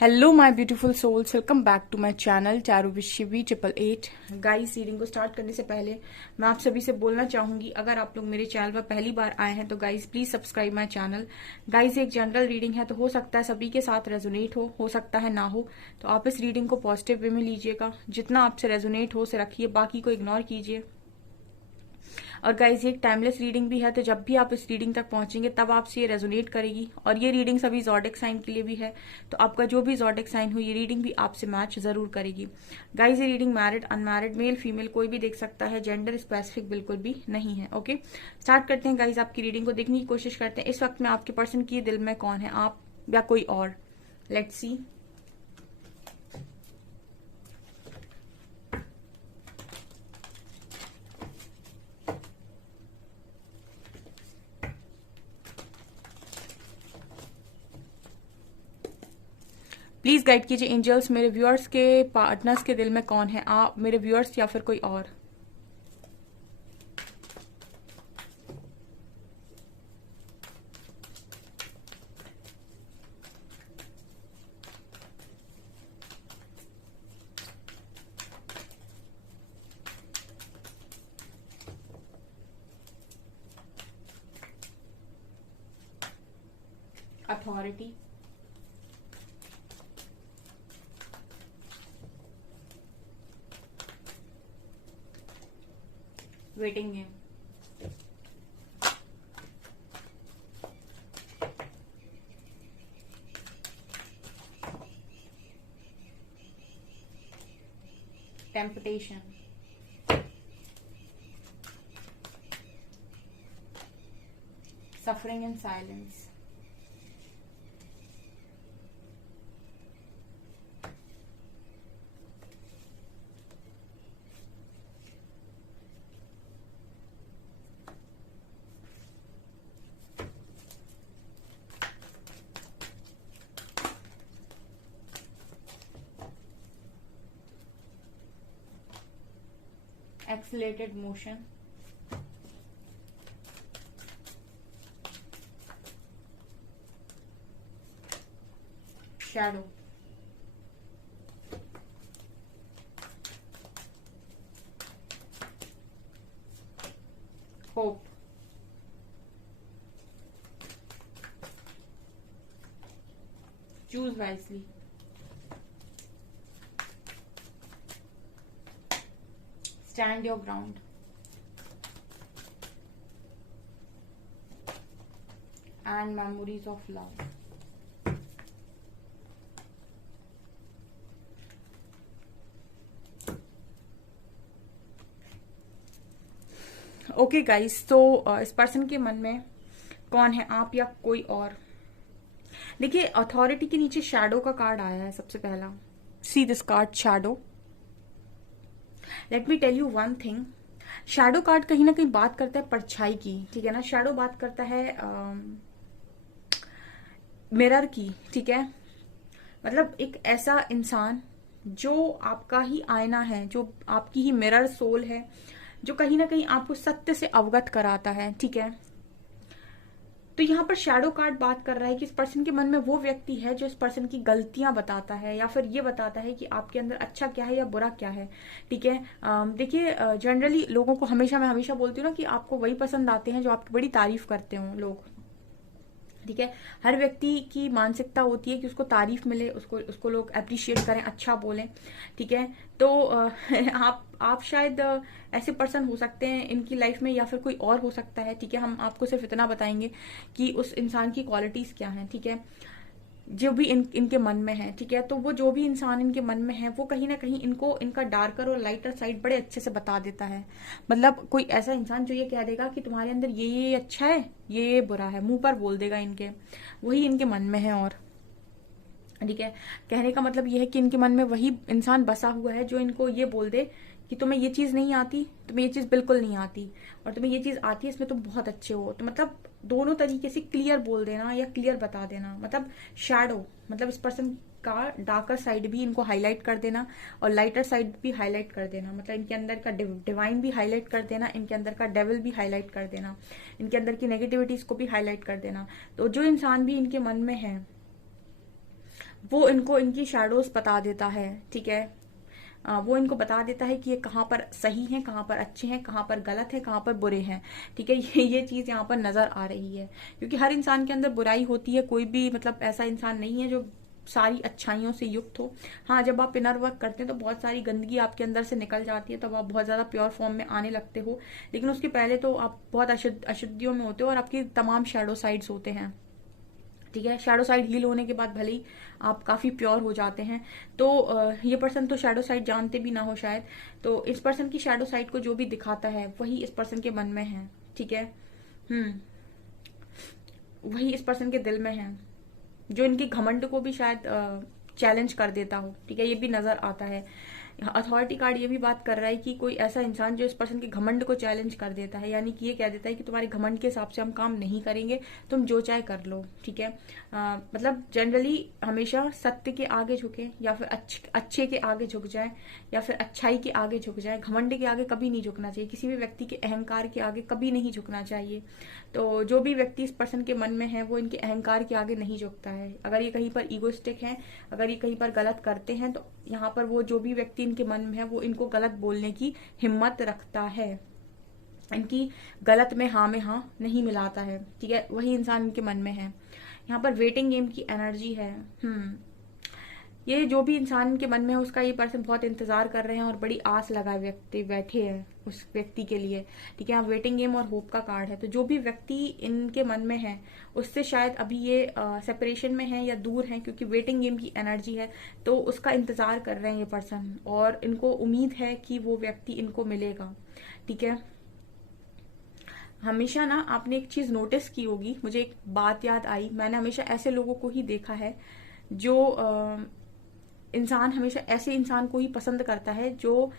Hello my beautiful souls, welcome back to my channel Charu Vishwi 888। Guys, reading को start करने से पहले मैं आप सभी से बोलना चाहूंगी, अगर आप लोग मेरे चैनल पर पहली बार आए हैं तो guys please subscribe my channel. Guys, एक जनरल रीडिंग है तो हो सकता है सभी के साथ रेजोनेट हो सकता है ना हो, तो आप इस रीडिंग को पॉजिटिव वे में लीजिएगा। जितना आपसे रेजोनेट हो उसे रखिए, बाकी को इग्नोर कीजिए। और गाइज, ये एक टाइमलेस रीडिंग भी है, तो जब भी आप इस रीडिंग तक पहुंचेंगे तब आपसे ये रेजोनेट करेगी। और ये रीडिंग सभी ज़ोडिक साइन के लिए भी है, तो आपका जो भी ज़ोडिक साइन हो ये रीडिंग भी आपसे मैच जरूर करेगी। गाइज, ये reading married unmarried male female कोई भी देख सकता है, जेंडर स्पेसिफिक बिल्कुल भी नहीं है। ओके, स्टार्ट करते हैं गाइज। आपकी रीडिंग को देखने की कोशिश करते हैं इस वक्त में आपके पर्सन की दिल में कौन है, आप या कोई और। Let's see. प्लीज गाइड कीजिए एंजल्स, मेरे व्यूअर्स के पार्टनर्स के दिल में कौन है, आप मेरे व्यूअर्स या फिर कोई और। Authority, waiting game, temptation, suffering in silence, accelerated motion, shadow, hope, choose wisely, stand your ground, and memories of love. Okay guys, तो इस पर्सन के मन में कौन है, आप या कोई और। देखिए, अथॉरिटी के नीचे शैडो का कार्ड आया है सबसे पहला। See this card shadow. Let me tell you one thing, shadow card कहीं ना कहीं बात करता है परछाई की, ठीक है ना। शैडो बात करता है मिरर की, ठीक है। मतलब एक ऐसा इंसान जो आपका ही आईना है, जो आपकी ही मिरर सोल है, जो कहीं ना कहीं आपको सत्य से अवगत कराता है, ठीक है। तो यहाँ पर शैडो कार्ड बात कर रहा है कि इस पर्सन के मन में वो व्यक्ति है जो इस पर्सन की गलतियां बताता है, या फिर ये बताता है कि आपके अंदर अच्छा क्या है या बुरा क्या है, ठीक है। देखिए, जनरली लोगों को मैं हमेशा बोलती हूँ ना कि आपको वही पसंद आते हैं जो आपकी बड़ी तारीफ करते हो लोग, ठीक है। हर व्यक्ति की मानसिकता होती है कि उसको तारीफ मिले, उसको लोग अप्रिशिएट करें, अच्छा बोलें, ठीक है। तो आप शायद ऐसे पर्सन हो सकते हैं इनकी लाइफ में, या फिर कोई और हो सकता है, ठीक है। हम आपको सिर्फ इतना बताएंगे कि उस इंसान की क्वालिटीज क्या हैं, ठीक है, जो भी इनके मन में है, ठीक है। तो वो जो भी इंसान इनके मन में है वो कहीं ना कहीं इनको इनका डार्कर और लाइटर साइड बड़े अच्छे से बता देता है। मतलब कोई ऐसा इंसान जो ये कह देगा कि तुम्हारे अंदर ये अच्छा है, ये बुरा है, मुंह पर बोल देगा इनके, वही इनके मन में है। और ठीक है, कहने का मतलब ये है कि इनके मन में वही इंसान बसा हुआ है जो इनको ये बोल दे कि तुम्हें ये चीज नहीं आती, तुम्हें ये चीज बिल्कुल नहीं आती, और तुम्हें ये चीज आती है, इसमें तुम बहुत अच्छे हो। तो मतलब दोनों तरीके से क्लियर बोल देना या क्लियर बता देना, मतलब शैडो, मतलब इस पर्सन का डार्कर साइड भी इनको हाईलाइट कर देना और लाइटर साइड भी हाईलाइट कर देना। मतलब इनके अंदर का डिवाइन भी हाईलाइट कर देना, इनके अंदर का डेविल भी हाईलाइट कर देना, इनके अंदर की नेगेटिविटीज को भी हाईलाइट कर देना। तो जो इंसान भी इनके मन में है वो इनको इनकी शैडोज बता देता है, ठीक है। वो इनको बता देता है कि ये कहाँ पर सही है, कहाँ पर अच्छे हैं, कहाँ पर गलत है, कहाँ पर बुरे हैं, ठीक है। ये चीज यहाँ पर नजर आ रही है, क्योंकि हर इंसान के अंदर बुराई होती है। कोई भी मतलब ऐसा इंसान नहीं है जो सारी अच्छाइयों से युक्त हो। हाँ, जब आप इनर वर्क करते हैं तो बहुत सारी गंदगी आपके अंदर से निकल जाती है, तब आप बहुत ज्यादा प्योर फॉर्म में आने लगते हो। लेकिन उसके पहले तो आप बहुत अशुद्धियों में होते हो और आपकी तमाम शैडो साइड्स होते हैं, ठीक है। शैडो साइड हील होने के बाद भले ही आप काफी प्योर हो जाते हैं। तो ये पर्सन तो शैडो साइड जानते भी ना हो शायद, तो इस पर्सन की शैडो साइड को जो भी दिखाता है वही इस पर्सन के मन में है, ठीक है। वही इस पर्सन के दिल में है, जो इनके घमंड को भी शायद चैलेंज कर देता हो, ठीक है। ये भी नजर आता है। अथॉरिटी कार्ड ये भी बात कर रहा है कि कोई ऐसा इंसान जो इस पर्सन के घमंड को चैलेंज कर देता है, यानी कि ये कह देता है कि तुम्हारे घमंड के हिसाब से हम काम नहीं करेंगे, तुम जो चाहे कर लो, ठीक है। मतलब जनरली हमेशा सत्य के आगे झुके, या फिर अच्छे के आगे झुक जाए, या फिर अच्छाई के आगे झुक जाए। घमंड के आगे कभी नहीं झुकना चाहिए, किसी भी व्यक्ति के अहंकार के आगे कभी नहीं झुकना चाहिए। तो जो भी व्यक्ति इस पर्सन के मन में है वो इनके अहंकार के आगे नहीं झुकता है। अगर ये कहीं पर ईगोइस्टिक है, अगर ये कहीं पर गलत करते हैं, तो यहाँ पर वो जो भी व्यक्ति इनके मन में है वो इनको गलत बोलने की हिम्मत रखता है, इनकी गलत में हाँ नहीं मिलाता है, ठीक है। वही इंसान इनके मन में है। यहाँ पर वेटिंग गेम की एनर्जी है। ये जो भी इंसान के मन में है उसका ये पर्सन बहुत इंतजार कर रहे हैं और बड़ी आस लगाए व्यक्ति बैठे हैं उस व्यक्ति के लिए, ठीक है। यहाँ वेटिंग गेम और होप का कार्ड है। तो जो भी व्यक्ति इनके मन में है उससे शायद अभी ये सेपरेशन में है या दूर है, क्योंकि वेटिंग गेम की एनर्जी है। तो उसका इंतजार कर रहे हैं ये पर्सन, और इनको उम्मीद है कि वो व्यक्ति इनको मिलेगा, ठीक है। हमेशा ना आपने एक चीज नोटिस की होगी, मुझे एक बात याद आई, मैंने हमेशा ऐसे लोगों को ही देखा है जो इंसान हमेशा ऐसे इंसान को ही पसंद करता है जो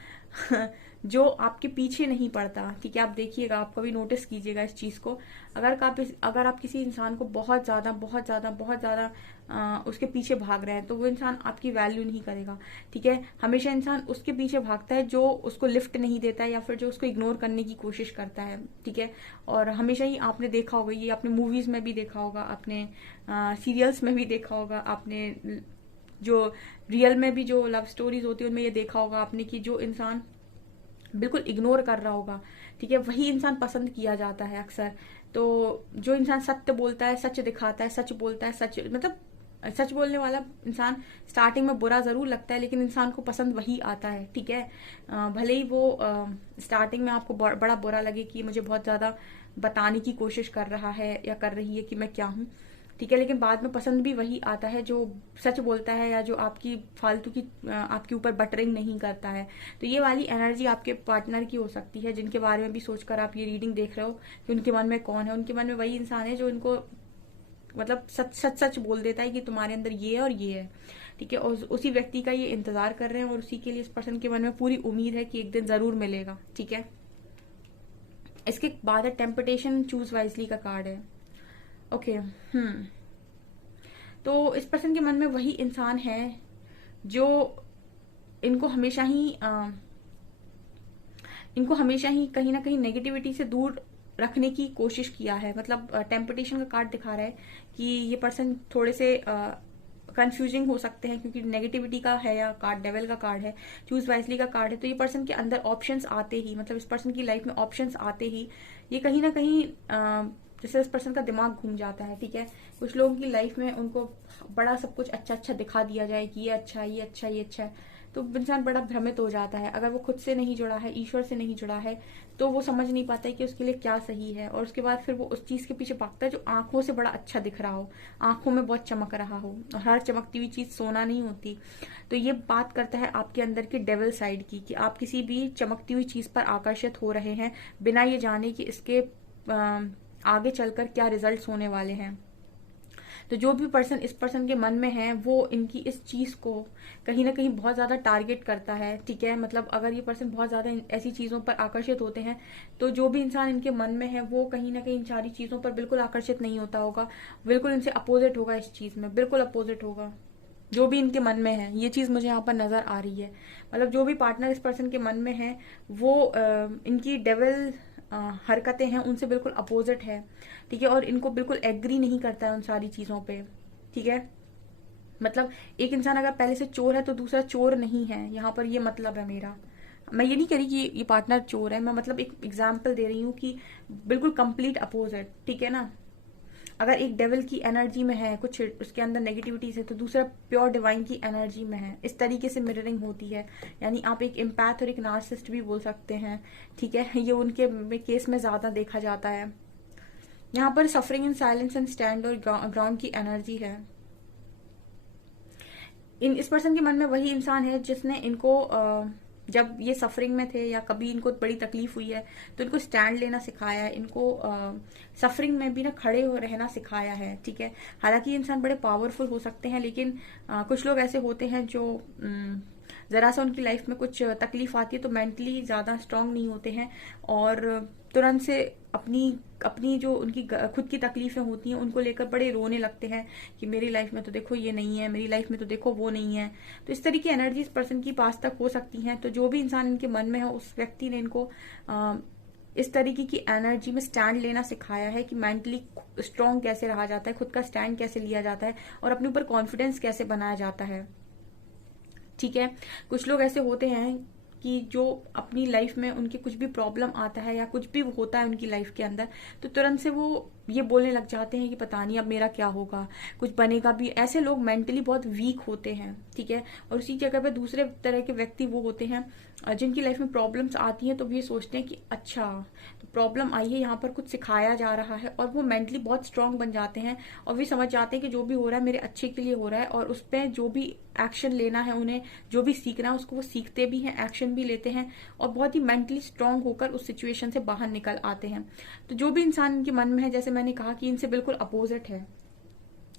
जो आपके पीछे नहीं पड़ता, ठीक है। आप देखिएगा, आप कभी नोटिस कीजिएगा इस चीज को। अगर आप किसी इंसान को बहुत ज्यादा उसके पीछे भाग रहे हैं, तो वो इंसान आपकी वैल्यू नहीं करेगा, ठीक है। हमेशा इंसान उसके पीछे भागता है जो उसको लिफ्ट नहीं देता है या फिर जो उसको इग्नोर करने की कोशिश करता है, ठीक है। और हमेशा ही आपने देखा होगा, ये आपने मूवीज में भी देखा होगा, आपने सीरियल्स में भी देखा होगा, आपने जो रियल में भी जो लव स्टोरीज होती है उनमें ये देखा होगा आपने कि जो इंसान बिल्कुल इग्नोर कर रहा होगा, ठीक है, वही इंसान पसंद किया जाता है अक्सर। तो जो इंसान सत्य बोलता है, सच दिखाता है, सच बोलता है, सच मतलब सच बोलने वाला इंसान स्टार्टिंग में बुरा जरूर लगता है, लेकिन इंसान को पसंद वही आता है, ठीक है। भले ही वो स्टार्टिंग में आपको बड़ा बुरा लगे कि मुझे बहुत ज्यादा बताने की कोशिश कर रहा है या कर रही है कि मैं क्या हूँ, ठीक है, लेकिन बाद में पसंद भी वही आता है जो सच बोलता है या जो आपकी फालतू की आपके ऊपर बटरिंग नहीं करता है। तो ये वाली एनर्जी आपके पार्टनर की हो सकती है, जिनके बारे में भी सोचकर आप ये रीडिंग देख रहे हो कि उनके मन में कौन है। उनके मन में वही इंसान है जो इनको मतलब सच बोल देता है कि तुम्हारे अंदर ये है और ये है, ठीक है। और उसी व्यक्ति का ये इंतजार कर रहे हैं और उसी के लिए इस पर्सन के मन में पूरी उम्मीद है कि एक दिन जरूर मिलेगा, ठीक है। इसके बाद है टेम्पटेशन चूज वाइजली का कार्ड है। ओके। तो इस पर्सन के मन में वही इंसान है जो इनको हमेशा ही कहीं ना कहीं नेगेटिविटी से दूर रखने की कोशिश किया है। मतलब टेम्पटेशन का कार्ड दिखा रहा है कि ये पर्सन थोड़े से कंफ्यूजिंग हो सकते हैं, क्योंकि नेगेटिविटी का है या कार्ड डेविल का कार्ड है, चूज वाइजली का कार्ड है। तो ये पर्सन के अंदर ऑप्शंस आते ही, मतलब इस पर्सन की लाइफ में ऑप्शंस आते ही ये कहीं ना कहीं जैसे इस पर्सन का दिमाग घूम जाता है, ठीक है। कुछ लोगों की लाइफ में उनको बड़ा सब कुछ अच्छा दिखा दिया जाए कि ये अच्छा है, ये अच्छा है, ये अच्छा है, तो इंसान बड़ा भ्रमित हो जाता है। अगर वो खुद से नहीं जुड़ा है, ईश्वर से नहीं जुड़ा है, तो वो समझ नहीं पाता है कि उसके लिए क्या सही है, और उसके बाद फिर वो उस चीज के पीछे भागता है जो आंखों से बड़ा अच्छा दिख रहा हो, आंखों में बहुत चमक रहा हो। और हर चमकती हुई चीज सोना नहीं होती। तो ये बात करता है आपके अंदर की डेविल साइड की, कि आप किसी भी चमकती हुई चीज पर आकर्षित हो रहे हैं बिना ये जाने कि इसके आगे चलकर क्या रिजल्ट्स होने वाले हैं। तो जो भी पर्सन इस पर्सन के मन में है वो इनकी इस चीज को कहीं ना कहीं बहुत ज्यादा टारगेट करता है, ठीक है। मतलब अगर ये पर्सन बहुत ज्यादा ऐसी चीजों पर आकर्षित होते हैं, तो जो भी इंसान इनके मन में है वो कहीं ना कहीं इन सारी चीजों पर बिल्कुल आकर्षित नहीं होता होगा, बिल्कुल इनसे अपोजिट होगा, इस चीज में बिल्कुल अपोजिट होगा जो भी इनके मन में है। ये चीज मुझे यहाँ पर नजर आ रही है। मतलब जो भी पार्टनर इस पर्सन के मन में है वो इनकी डेविल हरकतें हैं उनसे बिल्कुल अपोजिट है, ठीक है। और इनको बिल्कुल एग्री नहीं करता है उन सारी चीजों पे, ठीक है। मतलब एक इंसान अगर पहले से चोर है तो दूसरा चोर नहीं है, यहाँ पर ये मतलब है मेरा। मैं ये नहीं कह रही कि ये पार्टनर चोर है, मैं मतलब एक एग्जाम्पल दे रही हूँ कि बिल्कुल कंप्लीट अपोजिट, ठीक है ना। अगर एक डेविल की एनर्जी में है, कुछ उसके अंदर नेगेटिविटीज है, तो दूसरा प्योर डिवाइन की एनर्जी में है। इस तरीके से मिररिंग होती है। यानी आप एक इम्पैथ और एक नार्सिसिस्ट भी बोल सकते हैं, ठीक है। ये उनके केस में ज्यादा देखा जाता है। यहाँ पर suffering in silence and stand और ग्राउंड की एनर्जी है। इस पर्सन के मन में वही इंसान है जिसने इनको जब ये सफरिंग में थे या कभी इनको बड़ी तकलीफ हुई है तो इनको स्टैंड लेना सिखाया है, इनको सफरिंग में भी ना खड़े हो रहना सिखाया है, ठीक है। हालांकि इंसान बड़े पावरफुल हो सकते हैं, लेकिन कुछ लोग ऐसे होते हैं जो जरा सा उनकी लाइफ में कुछ तकलीफ आती है तो मेंटली ज्यादा स्ट्रांग नहीं होते हैं और तुरंत से अपनी अपनी जो उनकी खुद की तकलीफें होती हैं उनको लेकर बड़े रोने लगते हैं कि मेरी लाइफ में तो देखो ये नहीं है, मेरी लाइफ में तो देखो वो नहीं है। तो इस तरह की एनर्जी इस पर्सन की पास तक हो सकती हैं। तो जो भी इंसान इनके मन में है उस व्यक्ति ने इनको इस तरीके की एनर्जी में स्टैंड लेना सिखाया है कि मेंटली स्ट्रांग कैसे रहा जाता है, खुद का स्टैंड कैसे लिया जाता है और अपने ऊपर कॉन्फिडेंस कैसे बनाया जाता है, ठीक है। कुछ लोग ऐसे होते हैं कि जो अपनी लाइफ में उनके कुछ भी प्रॉब्लम आता है या कुछ भी होता है उनकी लाइफ के अंदर तो तुरंत से वो ये बोलने लग जाते हैं कि पता नहीं अब मेरा क्या होगा, कुछ बनेगा भी। ऐसे लोग मेंटली बहुत वीक होते हैं, ठीक है। और उसी जगह पे दूसरे तरह के व्यक्ति वो होते हैं जिनकी लाइफ में प्रॉब्लम्स आती हैं तो भी ये सोचते हैं कि अच्छा तो प्रॉब्लम आई है, यहाँ पर कुछ सिखाया जा रहा है, और वो मेंटली बहुत स्ट्रांग बन जाते हैं और वे समझ जाते हैं कि जो भी हो रहा है मेरे अच्छे के लिए हो रहा है और उस पर जो भी एक्शन लेना है, उन्हें जो भी सीखना है उसको वो सीखते भी हैं, एक्शन भी लेते हैं और बहुत ही मेंटली स्ट्रांग होकर उस सिचुएशन से बाहर निकल आते हैं। तो जो भी इंसान इनके मन में है, जैसे मैंने कहा कि इनसे बिल्कुल अपोजिट है,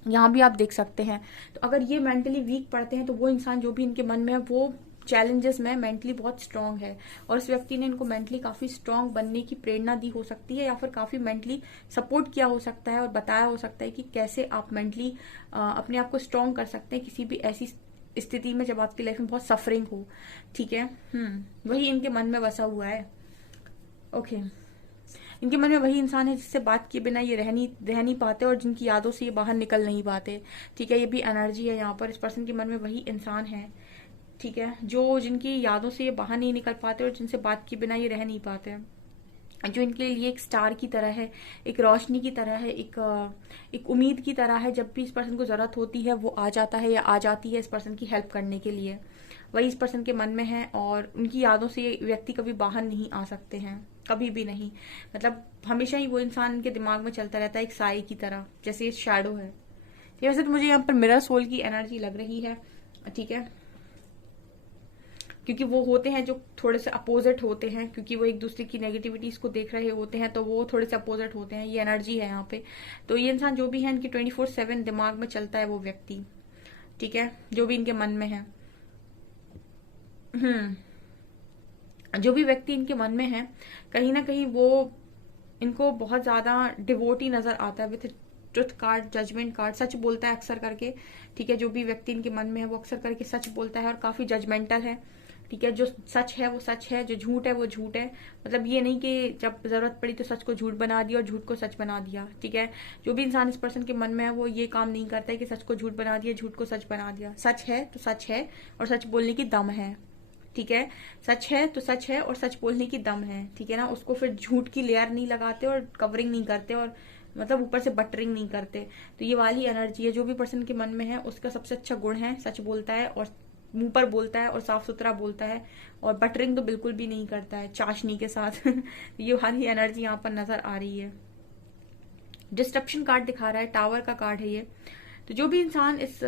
यहाँ भी आप देख सकते हैं। तो अगर ये मेंटली वीक पड़ते हैं तो वो इंसान जो भी इनके मन में है वो चैलेंजेस में मेंटली बहुत स्ट्रांग है और इस व्यक्ति ने इनको मेंटली काफी स्ट्रांग बनने की प्रेरणा दी हो सकती है या फिर काफी मेंटली सपोर्ट किया हो सकता है और बताया हो सकता है कि कैसे आप मेंटली अपने आप को स्ट्रांग कर सकते हैं किसी भी ऐसी स्थिति में जब आपकी लाइफ में बहुत सफरिंग हो, ठीक है। वही इनके मन में बसा हुआ है। ओके, इनके मन में वही इंसान है जिससे बात किए बिना ये रह नहीं पाते और जिनकी यादों से ये बाहर निकल नहीं पाते, ठीक है। ये भी एनर्जी है यहाँ पर। इस पर्सन के मन में वही इंसान है, ठीक है, जो जिनकी यादों से ये बाहर नहीं निकल पाते और जिनसे बात किए बिना ये रह नहीं पाते, जो इनके लिए एक स्टार की तरह है, एक रोशनी की तरह है, एक उम्मीद की तरह है। जब भी इस पर्सन को जरूरत होती है वो आ जाता है या आ जाती है इस पर्सन की हेल्प करने के लिए। वही इस पर्सन के मन में है और उनकी यादों से ये व्यक्ति कभी बाहर नहीं आ सकते हैं, कभी भी नहीं। मतलब हमेशा ही वो इंसान इनके दिमाग में चलता रहता है एक साई की तरह, जैसे ये शैडो है। वैसे तो मुझे यहाँ पर मिरर सोल की एनर्जी लग रही है, ठीक है, क्योंकि वो होते हैं जो थोड़े से अपोजिट होते हैं, क्योंकि वो एक दूसरे की नेगेटिविटीज को देख रहे होते हैं तो वो थोड़े से अपोजिट होते हैं। ये एनर्जी है यहाँ पे। तो ये इंसान जो भी है इनकी 24/7 दिमाग में चलता है वो व्यक्ति, ठीक है, जो भी इनके मन में है। जो भी व्यक्ति इनके मन में है कहीं ना कहीं वो इनको बहुत ज्यादा डिवोटी नजर आता है with truth card, judgement card. सच बोलता है अक्सर करके, ठीक है। जो भी व्यक्ति इनके मन में है वो अक्सर करके सच बोलता है और काफी जजमेंटल है, ठीक है। जो सच है वो सच है, जो झूठ है वो झूठ है। मतलब ये नहीं कि जब जरूरत पड़ी तो सच को झूठ बना दिया और झूठ को सच बना दिया, ठीक है। जो भी इंसान इस पर्सन के मन में है वो ये काम नहीं करता है कि सच को झूठ बना दिया, झूठ को सच बना दिया। सच है तो सच है और सच बोलने की दम है, ठीक है। सच है तो सच है और सच बोलने की दम है, ठीक है ना। उसको फिर झूठ की लेयर नहीं लगाते और कवरिंग नहीं करते और मतलब ऊपर से बटरिंग नहीं करते। तो ये वाली एनर्जी है। जो भी पर्सन के मन में है उसका सबसे अच्छा गुण है सच बोलता है और मुंह पर बोलता है और साफ सुथरा बोलता है और बटरिंग तो बिल्कुल भी नहीं करता है चाशनी के साथ। ये वाली एनर्जी यहाँ पर नजर आ रही है। डिस्ट्रप्शन कार्ड दिखा रहा है, टावर का कार्ड है ये। तो जो भी इंसान इस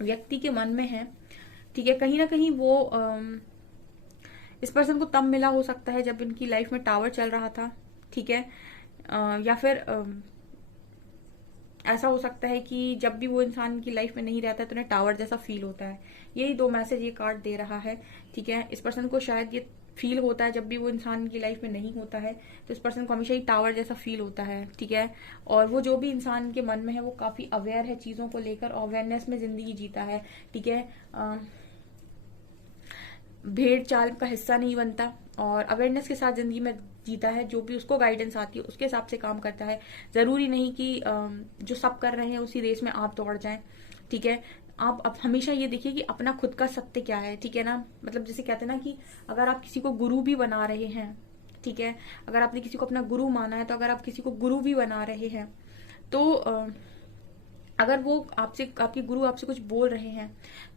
व्यक्ति के मन में है, ठीक है, कहीं ना कहीं वो इस पर्सन को तब मिला हो सकता है जब इनकी लाइफ में टावर चल रहा था, ठीक है। या फिर ऐसा हो सकता है कि जब भी वो इंसान की लाइफ में नहीं रहता है तो उन्हें टावर जैसा फील होता है। यही दो मैसेज ये कार्ड दे रहा है, ठीक है। इस पर्सन को शायद ये फील होता है जब भी वो इंसान की लाइफ में नहीं होता है तो इस पर्सन को हमेशा ही टावर जैसा फील होता है, ठीक है। और वो जो भी इंसान के मन में है वो काफी अवेयर है चीजों को लेकर, अवेयरनेस में जिंदगी जीता है, ठीक है। भेड़ चाल का हिस्सा नहीं बनता और अवेयरनेस के साथ जिंदगी में जीता है। जो भी उसको गाइडेंस आती है उसके हिसाब से काम करता है। जरूरी नहीं कि जो सब कर रहे हैं उसी रेस में आप दौड़ जाएं, ठीक है। आप हमेशा ये देखिए कि अपना खुद का सत्य क्या है, ठीक है ना। मतलब जैसे कहते हैं ना कि अगर आप किसी को गुरु भी बना रहे हैं, ठीक है, अगर आपने किसी को अपना गुरु माना है, तो अगर आप किसी को गुरु भी बना रहे हैं तो अगर वो आपसे, आपके गुरु आपसे कुछ बोल रहे हैं,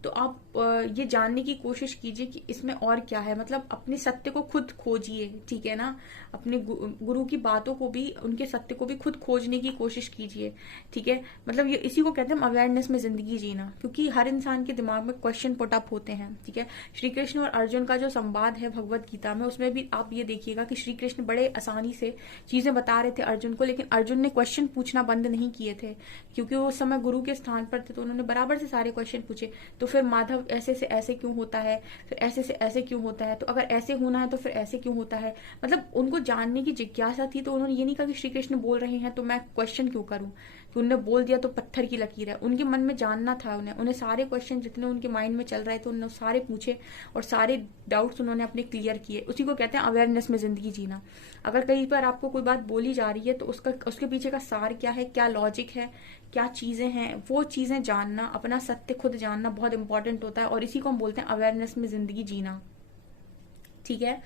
तो आप ये जानने की कोशिश कीजिए कि इसमें और क्या है। मतलब अपने सत्य को खुद खोजिए, ठीक है ना। अपने गुरु की बातों को भी, उनके सत्य को भी खुद खोजने की कोशिश कीजिए, ठीक है। मतलब ये इसी को कहते हैं अवेयरनेस में जिंदगी जीना, क्योंकि हर इंसान के दिमाग में क्वेश्चन पुट अप होते हैं, ठीक है। श्री कृष्ण और अर्जुन का जो संवाद है भगवत गीता में, उसमें भी आप ये देखिएगा कि श्री कृष्ण बड़े आसानी से चीजें बता रहे थे अर्जुन को, लेकिन अर्जुन ने क्वेश्चन पूछना बंद नहीं किए थे, क्योंकि वो उस समय गुरु के स्थान पर थे, तो उन्होंने बराबर से सारे क्वेश्चन पूछे। तो फिर माधव ऐसे से ऐसे क्यों होता है, फिर ऐसे से ऐसे क्यों होता है, तो अगर ऐसे होना है तो फिर ऐसे क्यों होता है। मतलब उनको जानने की जिज्ञासा थी, तो उन्होंने ये नहीं कहा कि श्री कृष्ण बोल रहे हैं तो मैं क्वेश्चन क्यों करूं, कि उन्होंने बोल दिया तो पत्थर की लकीर है। उनके मन में जानना था, उन्हें सारे क्वेश्चन जितने उनके माइंड में चल रहे थे उन्होंने सारे पूछे और सारे डाउट्स उन्होंने अपने क्लियर किए। उसी को कहते हैं अवेयरनेस में जिंदगी जीना। अगर कहीं पर आपको कोई बात बोली जा रही है तो उसके पीछे का सार क्या है, क्या लॉजिक है, क्या चीजें हैं, वो चीजें जानना, अपना सत्य खुद जानना बहुत इंपॉर्टेंट होता है, और इसी को हम बोलते हैं अवेयरनेस में जिंदगी जीना, ठीक है।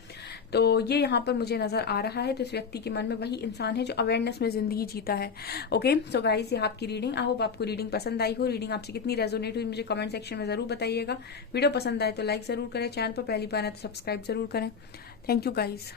तो ये यहाँ पर मुझे नजर आ रहा है, तो इस व्यक्ति के मन में वही इंसान है जो अवेयरनेस में जिंदगी जीता है। ओके, सो गाइस, ये आपकी रीडिंग, आई होप आपको रीडिंग पसंद आई हो। रीडिंग आपसे कितनी रेजोनेट हुई मुझे कमेंट सेक्शन में जरूर बताइएगा। वीडियो पसंद आए तो लाइक जरूर करें, चैनल पर पहली बार है तो सब्सक्राइब जरूर करें। Thank you guys.